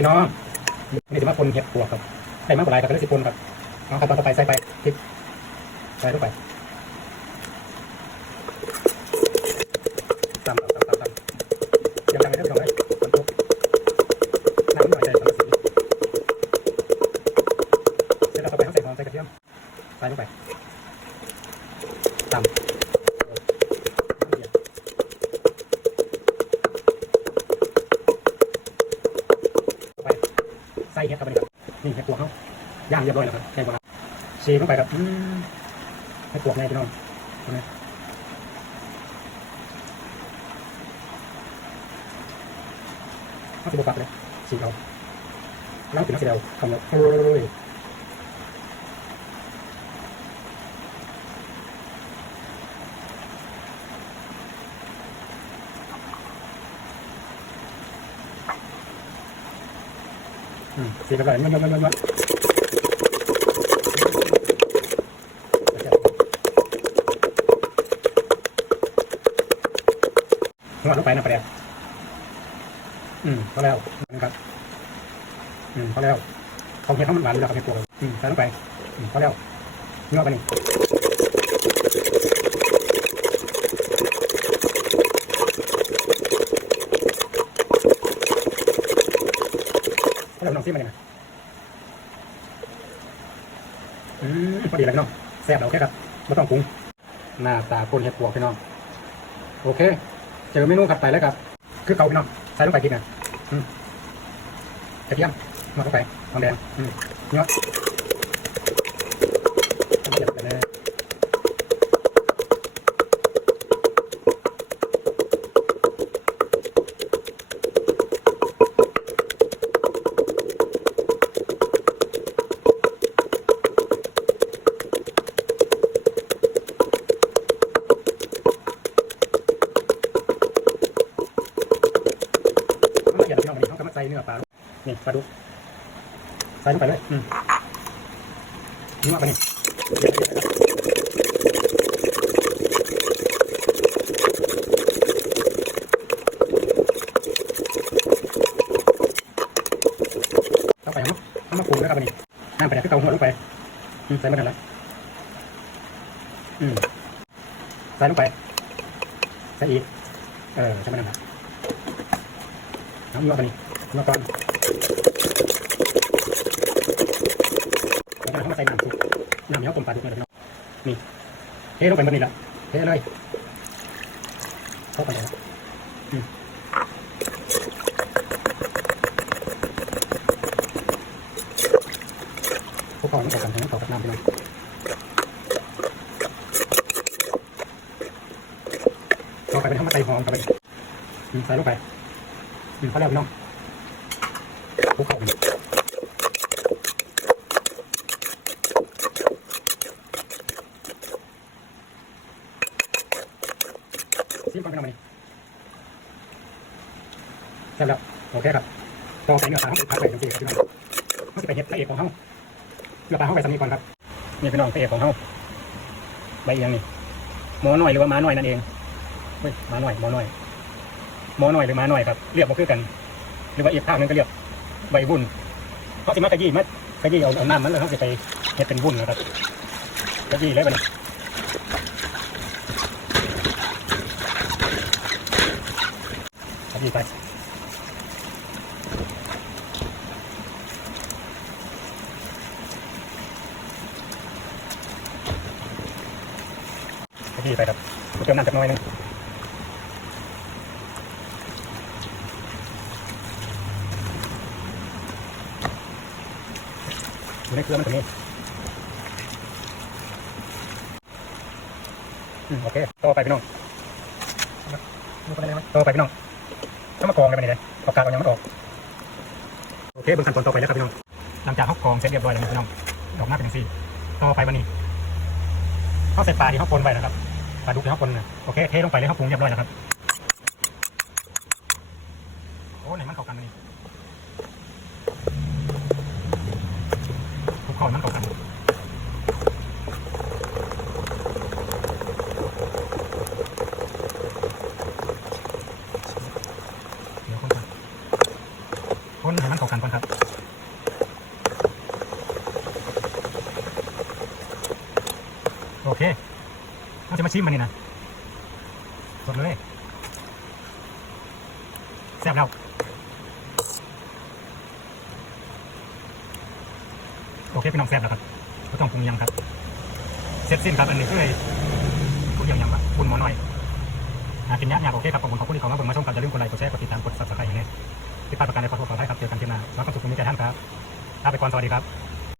พี่น้องนี่ถือว่าคนเห็ดปวกครับใส่มากกว่าไรครับก็ได้สิบคนครับเอาครับตอนต่อไปใส่ไปพริกใส่ลงไปตำตำตำตำตำยังยังไม่ได้ตำทุกน้ำหน่อยใส่ตำสีเสร็จแล้วต่อไปเขาใส่หอมใส่กระเทียมใส่ลงไปตำ ไปใส่เห็ดเข้าไปครับนี่เห็ดปวกเขาย่างเรียบร้อยแล้วครับใส่โบราณชีเข้าไปครับเห็ดปวกไงพี่น้องเห็นไหมเอาสิบปักเลยสีเอาล้างสีน้ำสีเดียวทำแล้วโอ้ย สีกระไรมันมันมันมันมันนวดลงไปนะประเดี๋ยวอืมพอแล้วนะครับ อืมพอแล้วเขาเห็ดเขามันหวานอยู่แล้วเขาเป็นตัวอืมใส่ลงไป อืมพอแล้วนวดไปนี่พอแล้ว น้องซิมาเนี่ยนะอืมพอดีแล้วพี่น้องแซ่บแล้วโอเครับไม่ต้องปรุงหน้าตาคนเห็ดปวกพี่น้อง โอเค เจอเมนูขัดไปแล้วครับ คือเกาพี่น้อง ใส่ลงไปกินนะอืมกระเทียมมาเข้าไปทองแดงอืมนวดละ ส่เนื้อปลานี่ปลาดุกใส่ลงไปเลยอืมนวดไปนี่เข้าไปเอามาเอามาปรุงแล้วครับนนี้น้ำไปเนี่ยคือเกาหัวลงไปอืมใส่มาทันละอืมใส่ลงไปใส่อีกเออใส่มาทันละน้ำนวดไปนี่ นวดก่อนแล้วก็เข้ามาใส่น้ำซุปน้ำเนี้ยต้มปลาดุกเลยพี่น้องนี่เทลงไปบนนี้ละเทเลยเข้าไปแล้วพวกเขาต้องต่อกันทั้งต่อกับน้ำไปเลยต่อไปเป็นข้าวมาใส่หอมเข้าไปใส่ลงไปอืมเขาเรียกพี่น้อง ภูเขาเนี่ยซิมก่อนพี่น้องมานี่เสร็จแล้วโอเคครับต่อไปเนื้อปลาเขาไปพักไว้ตรงนี้ครับพี่น้องเขาจะไปเห็ดพระเอกของเขาเนื้อปลาเขาไปสามีก่อนครับนี่พี่น้องพระเอกของเขาใบเอียงนี่หมอหน่อยหรือว่าม้าหน่อยนั่นเองเฮ้ยม้าหน่อยหมอหน่อยหมอหน่อยหรือหมาหน่อยครับเรียกมาคือกัน หรือว่าอีกภาคนึงก็เรียก ใบบุญเขาสิมากระยี่มัดกระยี่เอาเอาน้ำมันแล้วเขาจะไปเฮ็ดเป็นบุญนะครับกระยี่เลยบัดนกระยี่ไปกระยี่ไปครับเติมน้ำจากน้อยหนึง อยู่ในเครื่องมันตรงนี้อืมโอเคต่อไปพี่น้องต่อไปพี่น้องต้องมากรองกันไปนี่เลยเอากากเอายังมันออก โอเคเบื้องขั้นตอนต่อไปแล้วครับพี่น้อง หลังจากเขากรองเสร็จเรียบร้อยแล้วพี่น้อง ดอกหน้าเป็นอย่างซี่ต่อไปวันนี้เขาใส่ปลาที่เขาปนไปนะครับ ปลาดุกที่เขาปนนะโอเค เทลงไปเลยเขาปรุงเรียบร้อยแล้วครับ โอ้ไหนมันเข้ากันนี่ทุกข้อมันเข้ากัน เดี๋ยวคนกันคนให้มันเข้า กันก่อนครับ โอ เคเราจะมาชิมมันนี่นะสดเลยแซ่บแล้วโอเคพี่น้องแซ่บแล้วครับไม่ต้องปรุงยังครับเสร็จสิ้นครับอันนี้ก็เลยทุกอย่างอย่างละบุญหมอน้อยหากินยากยากโอเคครับขอบคุณขอบคุณที่เข้ามาเบิ่งมาชมกันอย่าลืมกดไลค์กดแชร์กดติดตามกดซับสไครต์อย่างนี้ที่พลาดประการใดขอโทษขออภัยครับเจอกันที่หน้าแล้วก็สุขมีใจท่านครับลาไปก่อนสวัสดีครับ